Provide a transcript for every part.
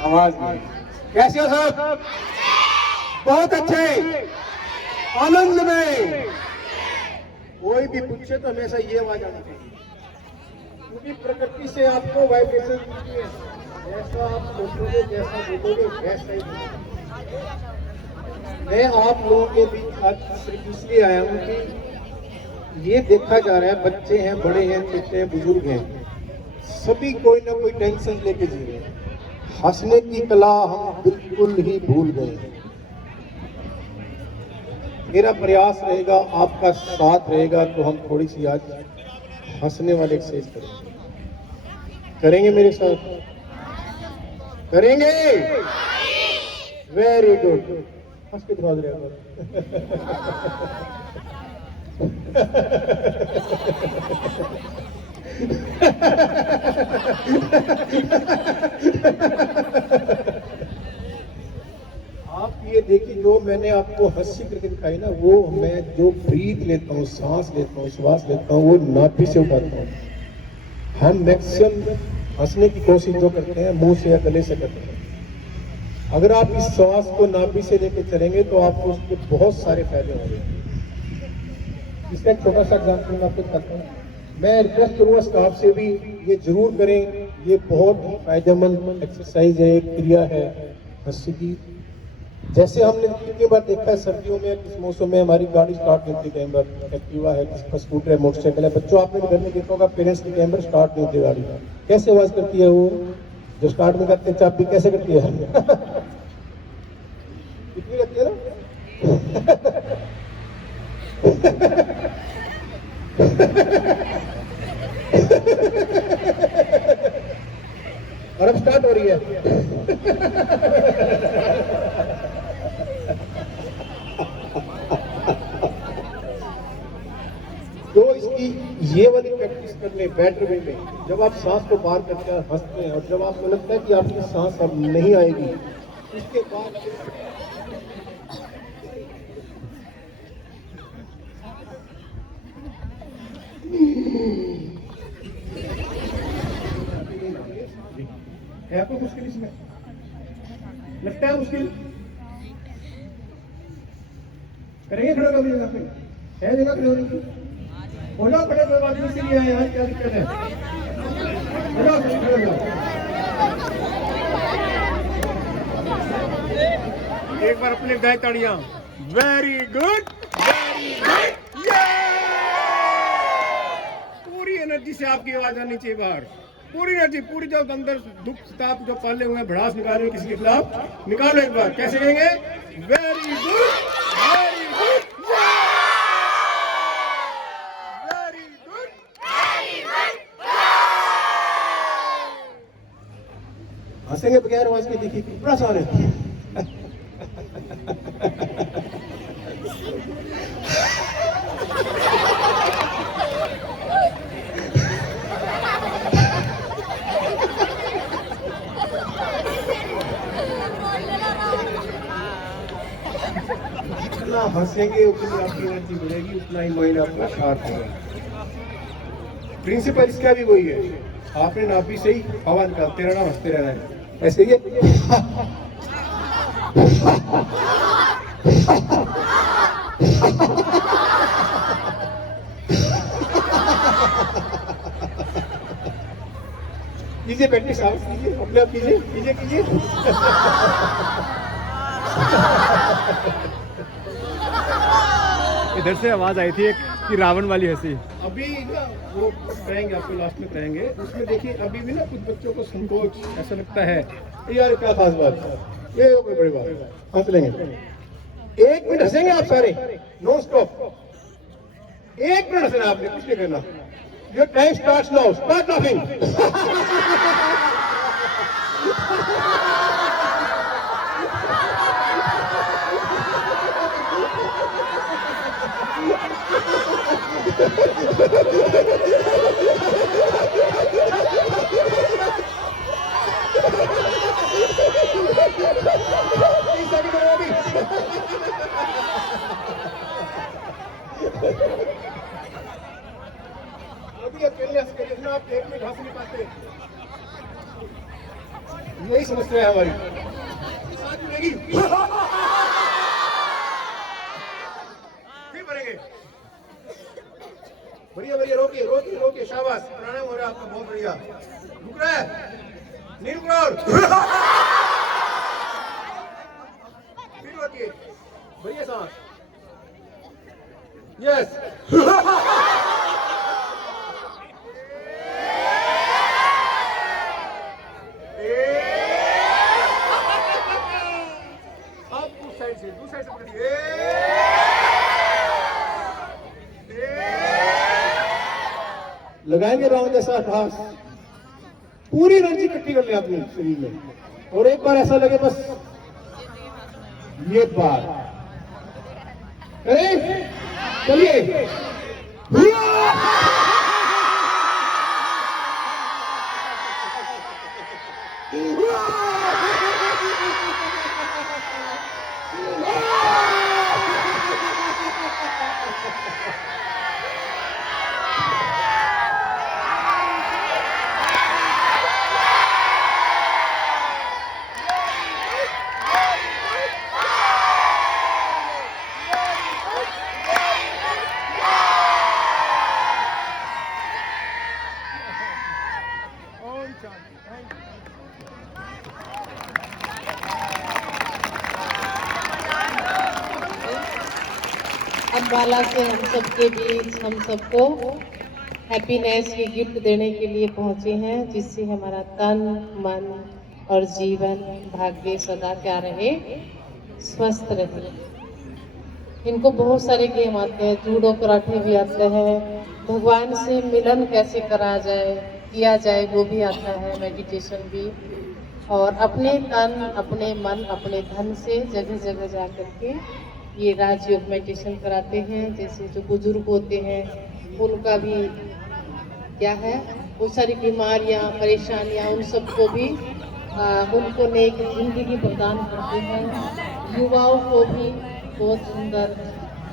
आवाज नहीं। कैसे हो सब? बहुत अच्छे, आनंद में। कोई भी पूछे तो हमेशा ये आवाज आनी चाहिए, क्योंकि प्रकृति से आपको वाइब्रेशन मिलती है। जैसा आप सोचोगे, जैसा बोलोगे, वैसा ही बोलोगे। मैं आप लोगों के बीच आज सिर्फ इसलिए आया हूं कि ये देखा जा रहा है, बच्चे हैं, बड़े हैं, छोटे हैं, बुजुर्ग हैं, सभी कोई ना कोई टेंशन लेके जी रहे हैं। हंसने की कला हम बिल्कुल ही भूल गए हैं। मेरा प्रयास रहेगा, आपका साथ रहेगा, तो हम थोड़ी सी आज हंसने वाले एक्सरसाइज करेंगे मेरे साथ? करेंगे? Very good. हंस के दिखा दे आप ये देखिए, जो मैंने आपको हंसी करके दिखाई ना, वो मैं जो ब्रीथ लेता हूँ, सांस लेता हूँ, श्वास लेता हूँ, वो नाभि से उठाता हूँ। हम मैक्सिमम हंसने की कोशिश जो करते हैं मुंह से या गले से करते हैं। अगर आप इस श्वास को नाभि से लेकर चलेंगे तो आपको उसके बहुत सारे फायदे होंगे। इसका एक छोटा सा एग्जाम्पल मैं आपको बताता हूँ। मैं रिक्वेस्ट करूँगा स्टाफ से भी ये जरूर करें। ये बहुत ही फायदेमंद एक्सरसाइज है, एक क्रिया है हंसी की। जैसे हमने कितनी बार देखा है सर्दियों में, किस मौसम में हमारी गाड़ी स्टार्ट नहीं होती, कई बार एक्टिवा है, किसी का स्कूटर है, मोटरसाइकिल है। बच्चों आपने घर में देखा होगा, पेरेंट्स की कई बार स्टार्ट नहीं होती गाड़ी, कैसे आवाज करती है वो जो स्टार्ट में करते हैं, चाबी कैसे करती है? इतनी लगती है ना। और अब स्टार्ट हो रही है। तो इसकी ये वाली प्रैक्टिस कर ले बेटर वे में। जब आप सांस को बाहर करके हंसते हैं और जब आपको लगता है कि आपकी सांस अब नहीं आएगी, उसके बाद है आपको मुश्किल इसमें लगता है? मुश्किल करेंगे? खड़े होकर जगह पे है, जगह खड़े होने की बोला पड़े, कोई बात नहीं, इसलिए आए यार, क्या दिक्कत है? एक बार अपने गाय ताड़ियां। Very good, very good. पूरी एनर्जी से आपकी आवाज आनी चाहिए बाहर, पूरी एनर्जी, पूरी जो अंदर दुख ताप जो पाले हुए हैं, भड़ास निकाल रहे हैं किसी के खिलाफ, निकालो एक बार। कैसे कहेंगे? Very good, very good, very good. हंसेंगे बगैर आवाज के, देखिए कितना आसान है। जितना हंसेंगे उतनी आपकी एनर्जी बढ़ेगी, उतना ही माइंड आपका शार्प होगा। प्रिंसिपल इसका भी वही है, आपने नाभि से ही हवा निकालते रहना, हंसते रहना है। ऐसे ही कीजिए, प्रैक्टिस आप कीजिए, अपने आप कीजिए, कीजिए कीजिए। इधर से आवाज आई थी एक कि रावण वाली हंसी। अभी ना वो करेंगे, आपको लास्ट में करेंगे। उसमें देखिए अभी भी ना कुछ बच्चों को संकोच ऐसा लगता है, यार क्या खास बात है, ये कोई बड़ी बात, हंस लेंगे। 1 मिनट हंसेंगे आप सारे, नो स्टॉप। 1 मिनट हंसना आपने, कुछ नहीं करना। Your time starts now, start laughing. अभी अकेले हंस के देखना, आप एक में हंस नहीं पाते। यही समस्या है हमारी। साथ जुड़ेगी फिर बढ़ेंगे। बढ़िया बढ़िया, रोकिए रोकिए रोकिए, शाबाश, प्राणायाम हो रहा है आपका, बहुत बढ़िया। रुक रहा है, नहीं रुक रहा, और फिर रोकिए, बढ़िया सांस, यस। अब दूसरी साइड से पकड़िए, लगाएंगे राउंड जैसा घास, पूरी एनर्जी इकट्ठी कर ले अपने शरीर में, और एक बार ऐसा लगे बस ये बार करें, चलिए। अम्बाला से हम सबके बीच हम सबको हैप्पीनेस की गिफ्ट देने के लिए पहुंचे हैं, जिससे हमारा तन मन और जीवन भाग्य सदा क्या रहे, स्वस्थ रहे। इनको बहुत सारे गेम आते हैं, जूडो कराटे भी आते हैं, भगवान से मिलन कैसे किया जाए वो भी आता है, मेडिटेशन भी, और अपने तन अपने मन अपने धन से जगह जगह जा करके ये राजयोग मेडिटेशन कराते हैं। जैसे जो बुजुर्ग होते हैं उनका भी क्या है, बहुत सारी बीमारियां परेशानियां, उन सबको भी उनको नेक जिंदगी प्रदान करते हैं। युवाओं को भी बहुत सुंदर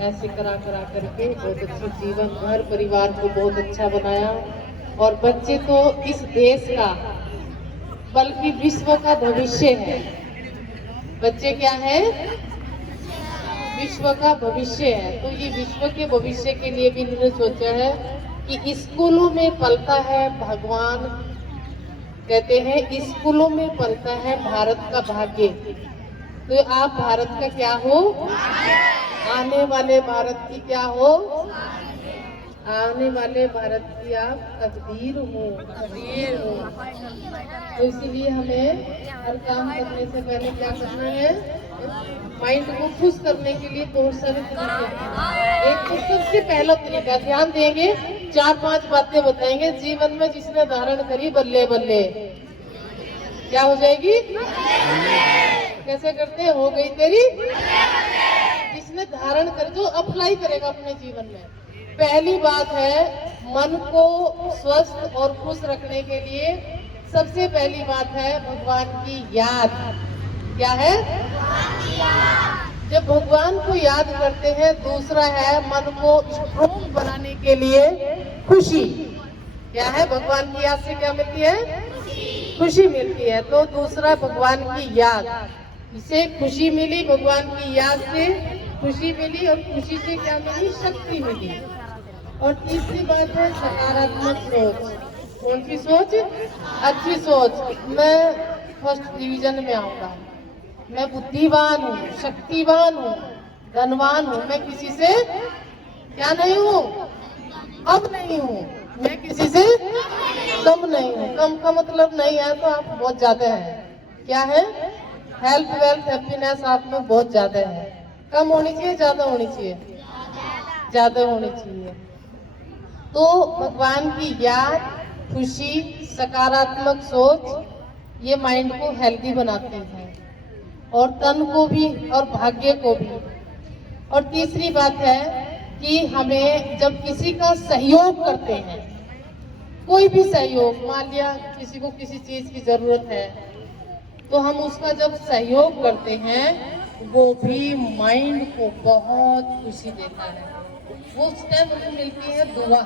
ऐसे करा करके बहुत अच्छे जीवन, घर परिवार को बहुत अच्छा बनाया। और बच्चे तो इस देश का बल्कि विश्व का भविष्य है। बच्चे क्या है, विश्व का भविष्य है। तो ये विश्व के भविष्य के लिए भी इन्होंने सोचा है कि स्कूलों में पलता है भगवान, कहते हैं स्कूलों में पलता है भारत का भाग्य। तो आप भारत का क्या हो, आने वाले भारत की क्या हो, आने वाले भारत की आप तकदीर हो। तो इसीलिए हमें हर काम करने से पहले क्या करना है, माइंड को खुश करने के लिए बहुत सारे तरीके हैं। एक तो सबसे पहला तरीका, ध्यान देंगे, 4-5 बातें बताएंगे जीवन में जिसने धारण करी बल्ले बल्ले क्या हो जाएगी, कैसे करते हो गई तेरी, जिसने धारण कर, जो अप्लाई करेगा अपने जीवन में। पहली बात है, मन को स्वस्थ और खुश रखने के लिए सबसे पहली बात है भगवान की याद। क्या है, जब भगवान को याद करते हैं। दूसरा है मन को स्ट्रॉन्ग बनाने के लिए खुशी। क्या है, भगवान की याद से क्या मिलती है, खुशी मिलती है। तो दूसरा भगवान की याद, इसे खुशी मिली, भगवान की याद से खुशी मिली, और खुशी से क्या मिली, शक्ति मिली। और तीसरी बात है सकारात्मक सोच। कौन सी सोच, अच्छी सोच। मैं फर्स्ट डिवीजन में आऊंगा, मैं बुद्धिवान हूँ, शक्तिवान हूँ, धनवान हूँ, मैं किसी से क्या नहीं हूँ, अब नहीं हूँ, मैं किसी से कम नहीं हूँ। कम का मतलब नहीं है तो आप बहुत ज्यादा है। क्या है, हेल्थ वेल्थ हैप्पीनेस आप में बहुत ज्यादा है। कम होनी चाहिए, ज्यादा होनी चाहिए, ज्यादा होनी चाहिए। तो भगवान की याद, खुशी, सकारात्मक सोच, ये माइंड को हेल्दी बनाती है, और तन को भी और भाग्य को भी। और तीसरी बात है कि हमें जब किसी का सहयोग करते हैं, कोई भी सहयोग, मान लिया किसी को किसी चीज की जरूरत है, तो हम उसका जब सहयोग करते हैं वो भी माइंड को बहुत खुशी देता है। वो उस टाइम हमें मिलती है दुआ।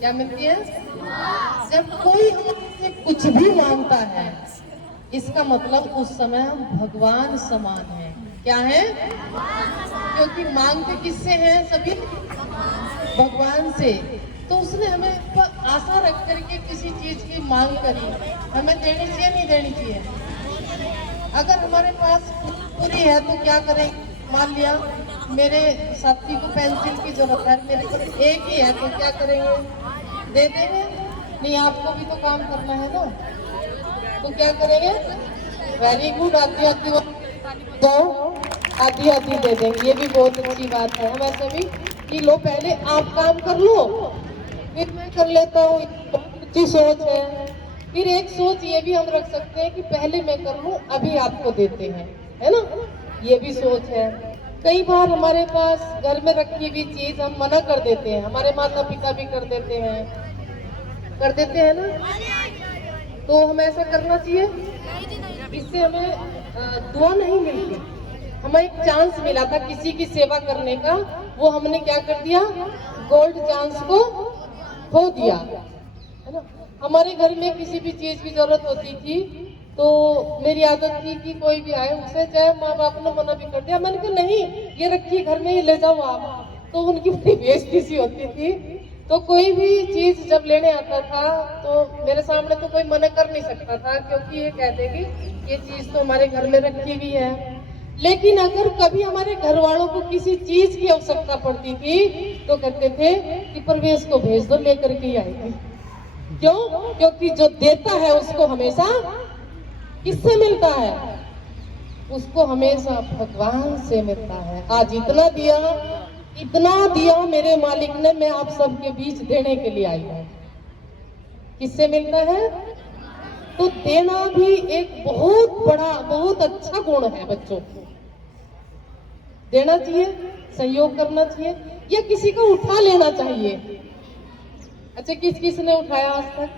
क्या मिलती है, जब कोई हमसे कुछ भी मांगता है इसका मतलब उस समय हम भगवान समान हैं। क्या है? क्योंकि मांगते किससे हैं सभी? भगवान से। तो उसने हमें पर आशा रख करके किसी चीज की मांग करी, हमें देनी चाहिए नहीं देनी चाहिए? अगर हमारे पास पूरी है तो क्या करें? मान लिया मेरे साथी को पेंसिल की जरूरत है, मेरे पास एक ही है, तो क्या करेंगे? दे देंगे? नहीं, आपको भी तो काम करना है ना, तो क्या करेंगे? वेरी गुड, आधी आधी तो आधी आधी दे देंगे। ये भी बहुत अच्छी बात है। हम ऐसे भी कि लो पहले आप काम कर लो फिर मैं कर लेता हूँ, बहुत अच्छी सोच है। फिर एक सोच ये भी हम रख सकते हैं कि पहले मैं कर लूं अभी आपको देते हैं, है ना? ये भी सोच है। कई बार हमारे पास घर में रखी हुई चीज हम मना कर देते हैं, हमारे माता पिता भी कर देते हैं ना? तो हमें ऐसा करना चाहिए? इससे हमें दुआ नहीं मिलती, हमें एक चांस मिला था किसी की सेवा करने का, वो हमने क्या कर दिया? गोल्ड चांस को खो दिया, है ना? हमारे घर में किसी भी चीज की जरूरत होती थी तो मेरी आदत थी कि कोई भी आए उसे, चाहे माँ बाप ने मना भी कर दिया, मैंने कहा नहीं ये रखिए घर में ही ले जाओ आप, तो उनकी बड़ी बेइज्जती सी होती थी। तो कोई भी चीज जब लेने आता था तो मेरे सामने तो कोई मना कर नहीं सकता था, क्योंकि ये कहते कि ये चीज तो हमारे घर में रखी हुई है। लेकिन अगर कभी हमारे घर वालों को किसी चीज की आवश्यकता पड़ती थी तो कहते थे कि प्रवेश को भेज दो, लेकर के आएगी। क्यों? क्योंकि जो देता है उसको हमेशा किससे मिलता है? उसको हमेशा भगवान से मिलता है। आज इतना दिया मेरे मालिक ने, मैं आप सबके बीच देने के लिए आई हूं। किससे मिलता है? तो देना भी एक बहुत बड़ा बहुत अच्छा गुण है बच्चों को। देना चाहिए, सहयोग करना चाहिए, या किसी को उठा लेना चाहिए। अच्छा, किस ने उठाया आज तक?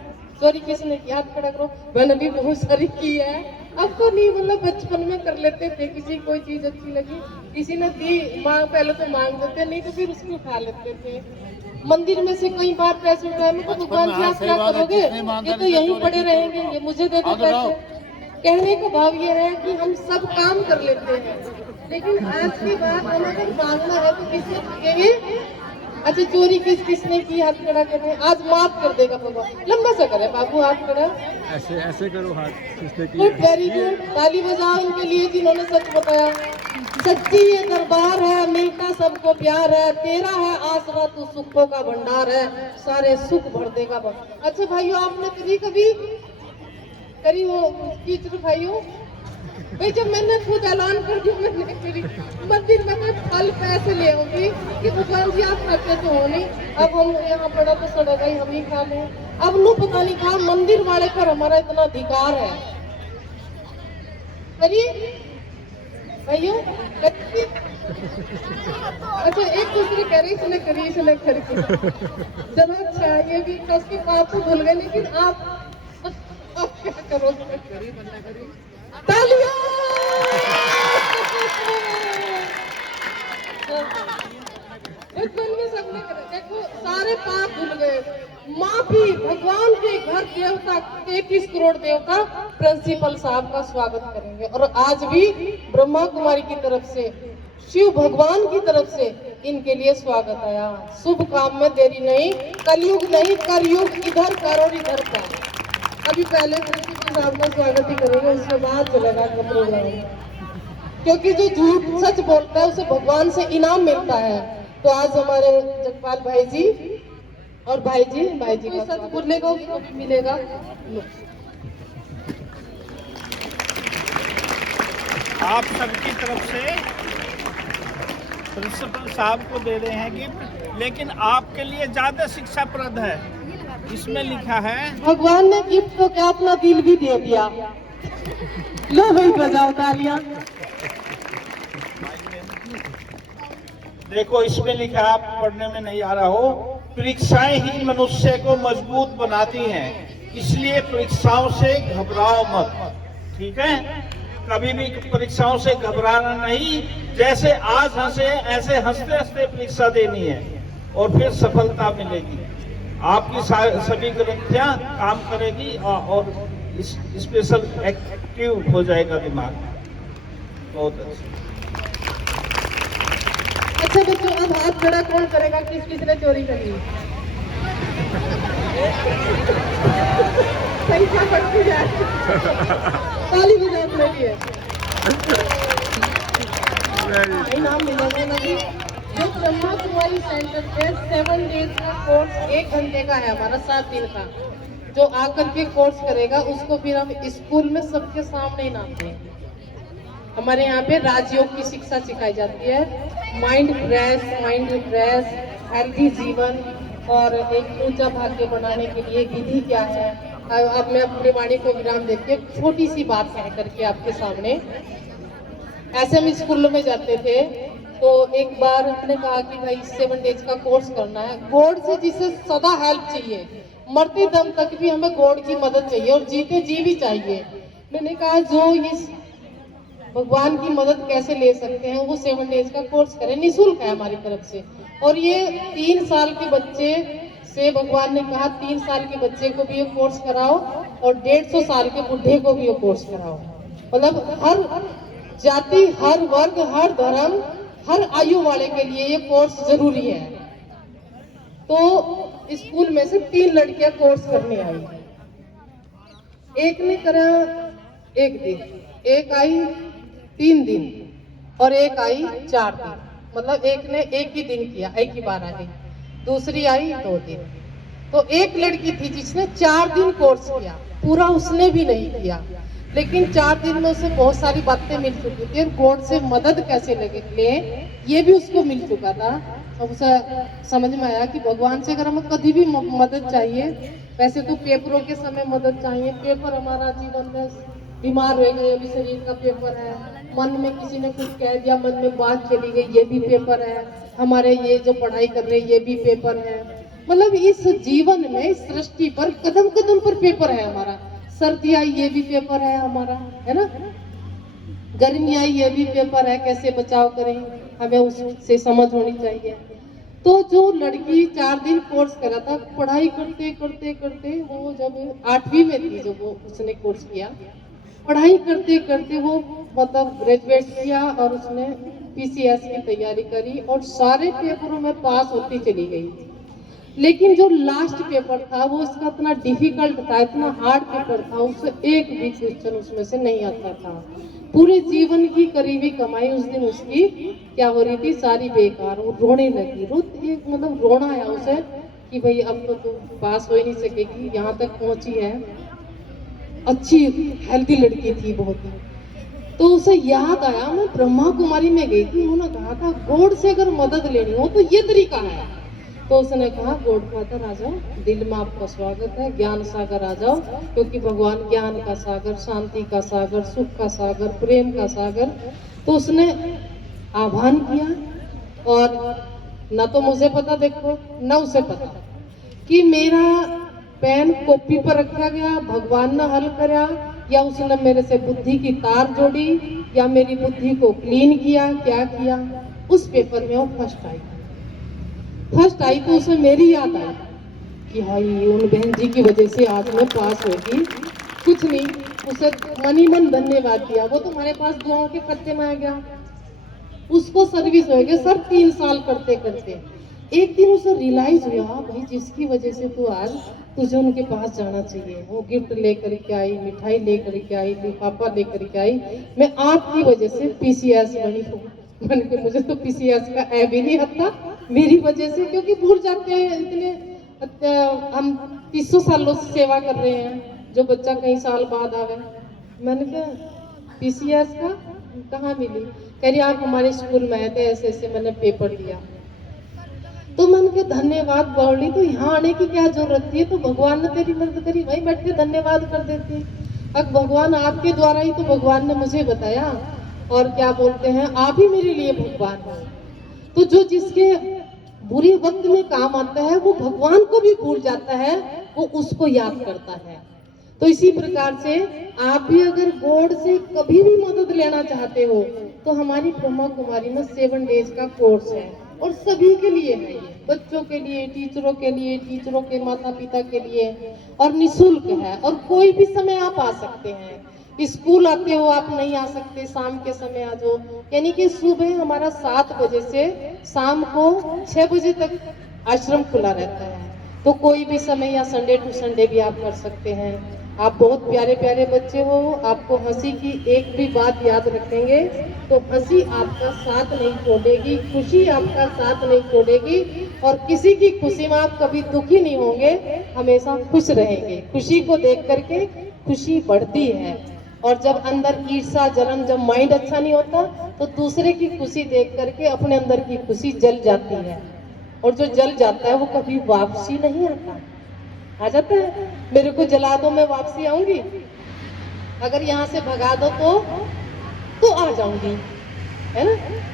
सॉरी, किसने किया? हाथ खड़ा करो। मैंने भी बहुत सारी की है, अब तो नहीं, मतलब बचपन में कर लेते थे। किसी कोई चीज अच्छी लगी, किसी ने दी, पहले तो मांग देते, नहीं तो फिर उसको उठा लेते थे। मंदिर में से कई बार पैसे उठाए, मैं भगवान की आप क्या करोगे, ये तो यहीं पड़े रहेंगे, ये मुझे दे दो पैसे। कहने का भाव ये है कि हम सब काम कर लेते हैं, लेकिन आज के बाद हम अगर मांगना है तो किससे मांगेंगे? अच्छा, चोरी किसने की? हाथ खड़ा करें, आज माफ कर देगा भगवान। लंबा सा करे बाबू, हाथ खड़ा, ऐसे ऐसे करो हाथ, किसने की? गुड, वेरी गुड, ताली बजाओ उनके लिए जिन्होंने सच बताया। सच्ची ये दरबार है, मिलता सबको प्यार है, तेरा है आसरा तू सुखों का भंडार है, सारे सुख भर देगा बस। अच्छा भाइयों, आपने करी वो टीचर भाइयों भाई, जब मैंने खुद ऐलान कर दिया, मैंने करी मंदिर में मैं फल पैसे ले आऊंगी कि भगवान जी आप खाते तो हो नहीं, अब हम यहाँ पड़ा तो सड़ेगा ही, हम ही खा लें। अब नो पता नहीं कहा मंदिर वाले पर हमारा इतना अधिकार है। करिए भाइयों, करिए। अच्छा, एक दूसरे कह रही इसने करी चलो, अच्छा ये भी उसके पाप तो भूल गए, लेकिन आप क्या करोगे? तालियां! बचपन में सबने करा, देखो सारे पाप भूल गए। माफी, भगवान के घर देवता 33 करोड़ देवता प्रिंसिपल साहब का स्वागत करेंगे। और आज भी ब्रह्मा कुमारी की तरफ से, शिव भगवान की तरफ से इनके लिए स्वागत आया। शुभ काम में देरी नहीं, कलयुग नहीं करयुग, इधर कर और इधर कर। अभी पहले प्रिंसिपल साहब का स्वागत ही करेंगे, उसके बाद चलेगा प्रोग्राम, क्योंकि जो झूठ सच बोलता है उसे भगवान से इनाम मिलता है। तो आज हमारे जगपाल भाई जी और भाई जी का सच बोलेगा उसको भी मिलेगा। आप सबकी तरफ से प्रिंसिपल साहब को दे रहे हैं गिफ्ट, लेकिन आपके लिए ज्यादा शिक्षाप्रद है। इसमें लिखा है, भगवान ने गिफ्ट को क्या अपना दिल भी दे दिया। लो भाई, बजाओ तालियां। देखो इसमें लिखा है, आप पढ़ने में नहीं आ रहा हो, परीक्षाएं ही मनुष्य को मजबूत बनाती हैं, इसलिए परीक्षाओं से घबराओ मत। ठीक है, कभी भी परीक्षाओं से घबराना नहीं। जैसे आज हंसे ऐसे हंसते हंसते परीक्षा देनी है और फिर सफलता मिलेगी। आपकी सभी ग्रंथियां काम करेगी और स्पेशल एक्टिव हो जाएगा दिमाग। बहुत अच्छा। अच्छा बच्चों, अब हाथ खड़ा कौन करेगा किसने चोरी करी? संख्या बढ़ती जाए। ताली बजाओ अपने लिए। इनाम मिलेगा ना भी। जो ब्रह्मा कुमारी सेंटर पे 7 डेज का कोर्स 1 घंटे का है हमारा, 7 दिन का, जो आकर के कोर्स करेगा उसको फिर हम स्कूल में सबके सामने इनाम देंगे। हमारे यहाँ पे राजयोग की शिक्षा सिखाई जाती है, माइंड फ्रेश, हेल्थी जीवन और एक ऊंचा भाग्य बनाने के लिए विधि क्या है। अब मैं अपनी वाणी को विराम देके छोटी सी बात कह करके आपके सामने, ऐसे हम स्कूलों में जाते थे तो एक बार हमने कहा कि भाई 7 डेज का कोर्स करना है, गॉड से जिसे सदा हेल्प चाहिए, मरते दम तक भी हमें गॉड की मदद चाहिए और जीते जी भी चाहिए। मैंने कहा जो इस भगवान की मदद कैसे ले सकते हैं, वो 7 डेज का कोर्स करें, निःशुल्क है हमारी तरफ से। और ये 3 साल के बच्चे से भगवान ने कहा 3 साल के बच्चे को भी ये कोर्स कराओ और 150 साल के बुढ़े को भी ये कोर्स कराओ। मतलब हर जाति, हर वर्ग, हर धर्म, हर आयु वाले के लिए ये कोर्स जरूरी है। तो स्कूल में से 3 लड़कियां कोर्स करने आई। एक ने करा 1 दिन, एक आई 3 दिन और एक आई 4 दिन। मतलब एक ने 1 ही दिन किया, 1 ही बार आई, दूसरी आई 2 दिन। तो एक लड़की थी जिसने 4 दिन कोर्स किया, पूरा उसने भी नहीं किया, लेकिन 4 दिन में उसे बहुत सारी बातें मिल चुकी थी और गॉड से मदद कैसे ले ये भी उसको मिल चुका था। अब उसे समझ में आया कि भगवान से अगर हमें कभी भी मदद चाहिए, वैसे तो पेपरों के समय मदद चाहिए, पेपर हमारा जीवन में बीमार हो गए, अभी शरीर का पेपर है, मन में किसी ने कुछ कह दिया, मन में बात चली गई, ये भी पेपर है, हमारे ये जो पढ़ाई कर रहे हैं ये भी पेपर है। मतलब इस जीवन में, इस सृष्टि पर कदम कदम पर पेपर है हमारा। सर्दी आई ये भी पेपर है हमारा, है ना, गर्मी आई ये भी पेपर है, कैसे बचाव करें हमें उससे समझ होनी चाहिए। तो जो लड़की 4 दिन कोर्स करा था, पढ़ाई करते करते करते वो जब 8वीं में थी जब वो उसने कोर्स किया, पढ़ाई करते करते वो मतलब ग्रेजुएट किया और उसने PCS की तैयारी करी और सारे पेपरों में पास होती चली गई। लेकिन जो लास्ट पेपर था वो इसका इतना डिफिकल्ट था, इतना हार्ड पेपर था, उसे एक भी क्वेश्चन उसमें से नहीं आता था। पूरे जीवन की करीबी कमाई उस दिन उसकी क्या हो रही थी, सारी बेकार। वो रोने लगी, मतलब रोना आया उसे कि भाई अब तो पास हो ही नहीं सकेगी, यहाँ तक पहुंची है। अच्छी हेल्दी लड़की थी बहुत। तो उसे याद आया, मैं ब्रह्मा कुमारी में गई थी, उन्होंने कहा था गॉड से अगर मदद लेनी हो तो ये तरीका है। तो उसने कहा गॉड फादर आ जाओ, दिल में आपका स्वागत है, ज्ञान सागर आ जाओ, क्योंकि भगवान ज्ञान का सागर, शांति का सागर, सुख का सागर, प्रेम का सागर। तो उसने आह्वान किया और न तो मुझे पता, देखो न उसे पता कि मेरा पेन कॉपी पर रखा गया, भगवान ने हल करा, या उसने मेरे से बुद्धि की तार जोड़ी, या मेरी बुद्धि को क्लीन किया, क्या किया। उस पेपर में वो फर्स्ट आई तो उसे मेरी याद आई कि भाई उन बहन जी की वजह से आज मैं पास होगी। कुछ नहीं, उसे मनी मन धन्यवाद दिया, वो तुम्हारे पास दुआओं के पत्ते में आ गया। उसको सर्विस हो गई सर 3 साल करते करते। एक दिन उसे रियलाइज हुआ, भाई जिसकी वजह से तू आज, तुझे उनके पास जाना चाहिए। वो गिफ्ट लेकर के आई, मिठाई लेकर के आई, लिफाफा लेकर के आई, मैं आपकी वजह से PCS बनी हूँ। मैंने कहा मुझे तो PCS का ऐ भी नहीं आता, मेरी वजह से, क्योंकि भूल जाते हैं इतने, हम 300 सालों से सेवा कर रहे हैं, जो बच्चा कई साल बाद आवे। मैंने कहा PCS का कहाँ मिली? कह रही आप हमारे स्कूल में आए थे, ऐसे ऐसे मैंने पेपर दिया। तो मैंने कहा धन्यवाद गौरी, तो यहाँ आने की क्या जरूरत थी, तो भगवान ने तेरी मदद करी, वहीं बैठ के धन्यवाद कर देती। अब भगवान आपके द्वारा ही तो भगवान ने मुझे बताया, और क्या बोलते हैं, आप ही मेरे लिए भगवान हो। तो जो जिसके बुरे वक्त में काम आता है वो भगवान को भी भूल जाता है, वो उसको याद करता है। तो इसी प्रकार से आप भी अगर गॉड से कभी भी मदद लेना चाहते हो तो हमारी ब्रह्मा कुमारी में 7 डेज का कोर्स है, और सभी के लिए है, बच्चों के लिए, टीचरों के लिए, टीचरों के माता पिता के लिए, और निःशुल्क है और कोई भी समय आप आ सकते हैं। स्कूल आते हो आप नहीं आ सकते, शाम के समय आ जाओ। यानी कि सुबह हमारा 7 बजे से शाम को 6 बजे तक आश्रम खुला रहता है, तो कोई भी समय या संडे टू संडे भी आप कर सकते हैं। आप बहुत प्यारे प्यारे बच्चे हो, आपको हंसी की एक भी बात याद रखेंगे तो हंसी आपका साथ नहीं छोड़ेगी, खुशी आपका साथ नहीं छोड़ेगी और किसी की खुशी में आप कभी दुखी नहीं होंगे, हमेशा खुश रहेंगे। खुशी को देख करके खुशी बढ़ती है और जब अंदर ईर्ष्या जलन, जब माइंड अच्छा नहीं होता तो दूसरे की खुशी देख करके अपने अंदर की खुशी जल जाती है और जो जल जाता है वो कभी वापसी नहीं आता। आ जाता है, मेरे को जला दो मैं वापसी आऊंगी, अगर यहाँ से भगा दो तो आ जाऊंगी, है ना।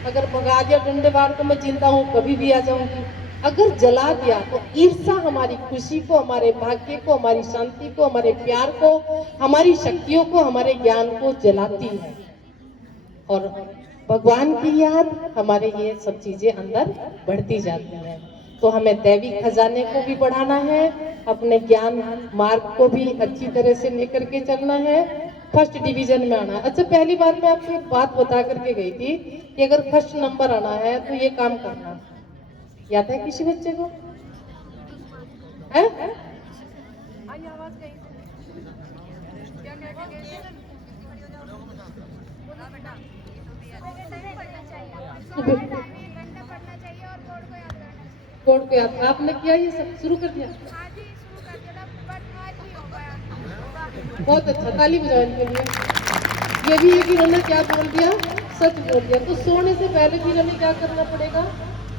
अगर भगा दिया डंडे मार तो मैं जिंदा हूँ, कभी भी आ जाऊंगी। अगर जला दिया तो ईर्ष्या हमारी खुशी को, हमारे भाग्य को, हमारी शांति को, हमारे प्यार को, हमारी शक्तियों को, हमारे ज्ञान को जलाती है और भगवान की याद हमारे ये सब चीजें अंदर बढ़ती जाती हैं। तो हमें दैवी खजाने को भी बढ़ाना है, अपने ज्ञान मार्ग को भी अच्छी तरह से लेकर के चलना है, फर्स्ट डिवीजन में आना है। अच्छा, पहली बार मैं आपको एक बात बता करके गई थी कि अगर फर्स्ट नंबर आना है तो ये काम करना। याद है किसी बच्चे को? है? कोड को याद, आपने किया ये सब शुरू कर दिया? बहुत अच्छा, ताली बजाओ इनके लिए। ये भी है कि इन्होंने क्या बोल दिया, सच बोल दिया। तो सोने से पहले भी हमें क्या करना पड़ेगा,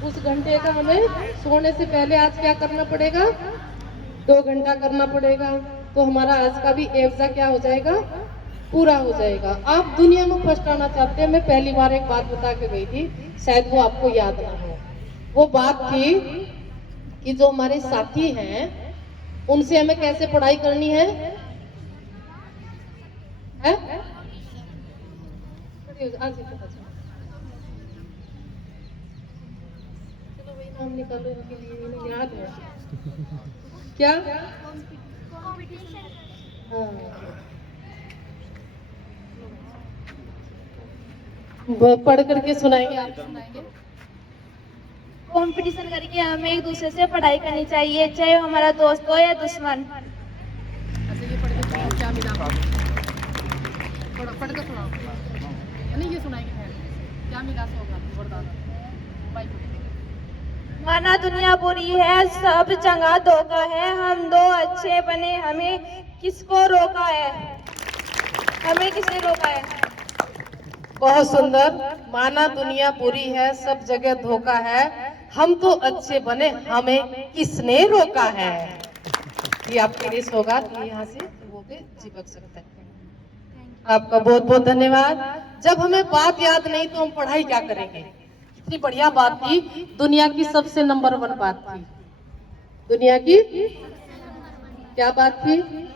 उस घंटे का हमें सोने से पहले आज क्या करना पड़ेगा, 2 घंटा करना पड़ेगा। तो हमारा आज का भी एवजा क्या हो जाएगा, पूरा हो जाएगा। आप दुनिया में फर्स्ट आना चाहते हैं। मैं पहली बार एक बात बता के गई थी, शायद वो आपको याद ना हो। वो बात थी कि जो हमारे साथी हैं उनसे हमें कैसे पढ़ाई करनी है? चलो वही नाम निकालो इनके लिए, इन्हें याद है क्या? हाँ, पढ़ करके सुनाएंगे, आप सुनाएंगे। कंपटीशन करके हमें एक दूसरे से पढ़ाई करनी चाहिए, चाहे वो हमारा दोस्त हो या दुश्मन। अच्छा, ये पढ़ के क्या मिला? पढ़ के सुनाओ। नहीं, ये सुनाएंगे क्या मिला माना दुनिया बुरी है, सब जगह धोखा है, हम दो अच्छे बने, हमें किसको रोका है, हमें किसने रोका है? बहुत सुंदर। माना दुनिया बुरी है, सब जगह धोखा है, हम तो अच्छे बने, हमें किसने रोका है। ये आपके लिए सौगात, यहाँ से वो भी चिपक सकता है। आपका बहुत बहुत धन्यवाद। जब हमें बात याद नहीं तो हम पढ़ाई क्या करेंगे? कितनी बढ़िया बात थी, दुनिया की सबसे नंबर 1 बात थी। दुनिया की क्या बात थी?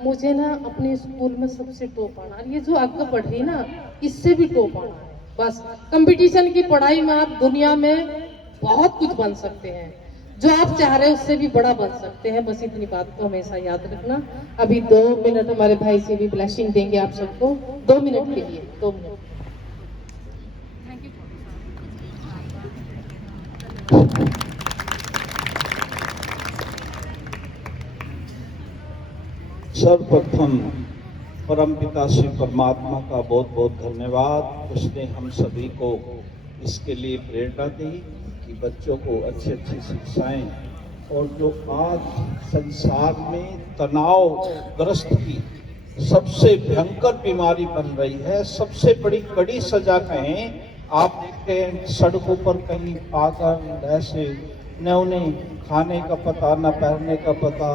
मुझे ना अपने स्कूल में सबसे टॉप आना, ये जो आगे बढ़ रही ना इससे भी टॉप आना है। बस कंपटीशन की पढ़ाई में आप दुनिया में बहुत कुछ बन सकते हैं, जो आप चाह रहे हैं उससे भी बड़ा बन सकते हैं। बस इतनी बात को हमेशा याद रखना। अभी 2 मिनट हमारे भाई से भी ब्लेसिंग देंगे आप सबको, 2 मिनट के लिए, 2 मिनट। सर्वप्रथम परमपिता श्री परमात्मा का बहुत बहुत धन्यवाद। उसने हम सभी को इसके लिए प्रेरणा दी कि बच्चों को अच्छी अच्छी शिक्षाएं, और जो आज संसार में तनावग्रस्त की सबसे भयंकर बीमारी बन रही है, सबसे बड़ी कड़ी सजा कहें, आप देखते हैं सड़कों पर कहीं पागल ऐसे, न उन्हें खाने का पता, न पहनने का पता,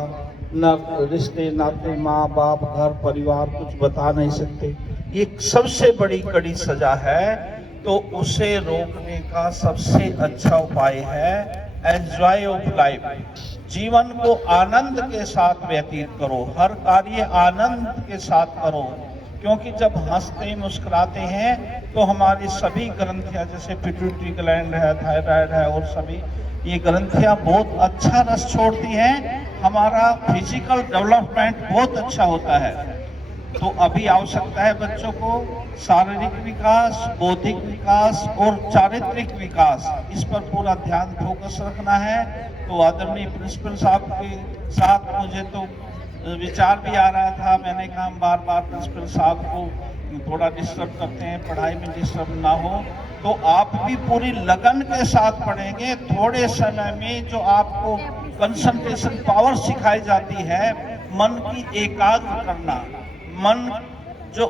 न रिश्ते नाते, माँ बाप, घर परिवार कुछ बता नहीं सकते। ये सबसे बड़ी कड़ी सजा है। तो उसे रोकने का सबसे अच्छा उपाय है एंजॉय ऑफ लाइफ। जीवन को आनंद के साथ व्यतीत करो, हर कार्य आनंद के साथ करो, क्योंकि जब हंसते मुस्कुराते हैं तो हमारी सभी ग्रंथियां, जैसे पिट्यूटरी ग्लैंड है, थायराइड है और सभी ये ग्रंथियां बहुत अच्छा रस छोड़ती हैं, हमारा फिजिकल डेवलपमेंट बहुत अच्छा होता है। तो अभी आवश्यकता है बच्चों को शारीरिक विकास, बौद्धिक विकास और चारित्रिक विकास, इस पर पूरा ध्यान फोकस रखना है। तो आदरणीय प्रिंसिपल साहब के साथ मुझे तो विचार भी आ रहा था, मैंने कहा हम बार बार प्रिंसिपल साहब को थोड़ा डिस्टर्ब करते हैं, पढ़ाई में डिस्टर्ब ना हो, तो आप भी पूरी लगन के साथ पढ़ेंगे। थोड़े समय में जो आपको कंसंट्रेशन पावर सिखाई जाती है, मन की एकाग्र करना, मन जो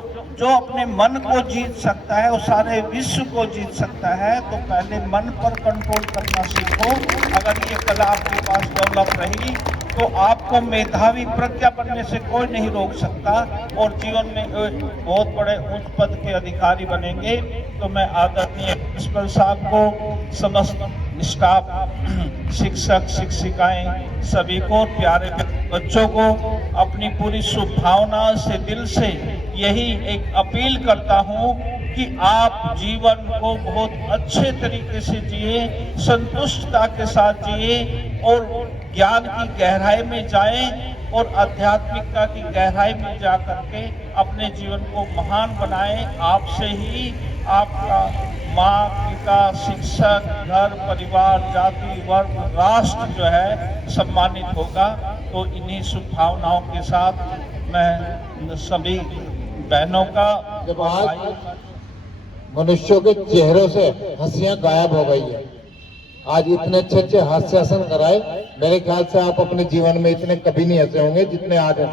अपने मन को जीत सकता है वो सारे विश्व को जीत सकता है। तो पहले मन पर कंट्रोल करना सीखो। अगर ये कला आपके पास डेवलप रही तो आपको मेधावी प्रज्ञा बनने से कोई नहीं रोक सकता और जीवन में बहुत बड़े उच्च पद के अधिकारी बनेंगे। तो मैं आदरणीय प्रिंसिपल साहब को, समस्त स्टाफ, शिक्षक शिक्षिकाएं सभी को, प्यारे बच्चों को अपनी पूरी शुभभावना से, दिल से यही एक अपील करता हूं कि आप जीवन को बहुत अच्छे तरीके से जिए, संतुष्टता के साथ जिए और ज्ञान की गहराई में जाएं और आध्यात्मिकता की गहराई में जा करके अपने जीवन को महान बनाएं। आपसे ही आपका माँ, पिता, शिक्षक, घर, परिवार, जाति, वर्ग, राष्ट्र जो है सम्मानित होगा। तो इन्हीं शुभभावनाओं के साथ मैं सभी बहनों का, जब आज मनुष्यों के चेहरों से हंसियां गायब हो गई है, आज इतने अच्छे अच्छे हास्यासन कराए, मेरे ख्याल से आप अपने जीवन में इतने कभी नहीं हंसे होंगे जितने आज हैं।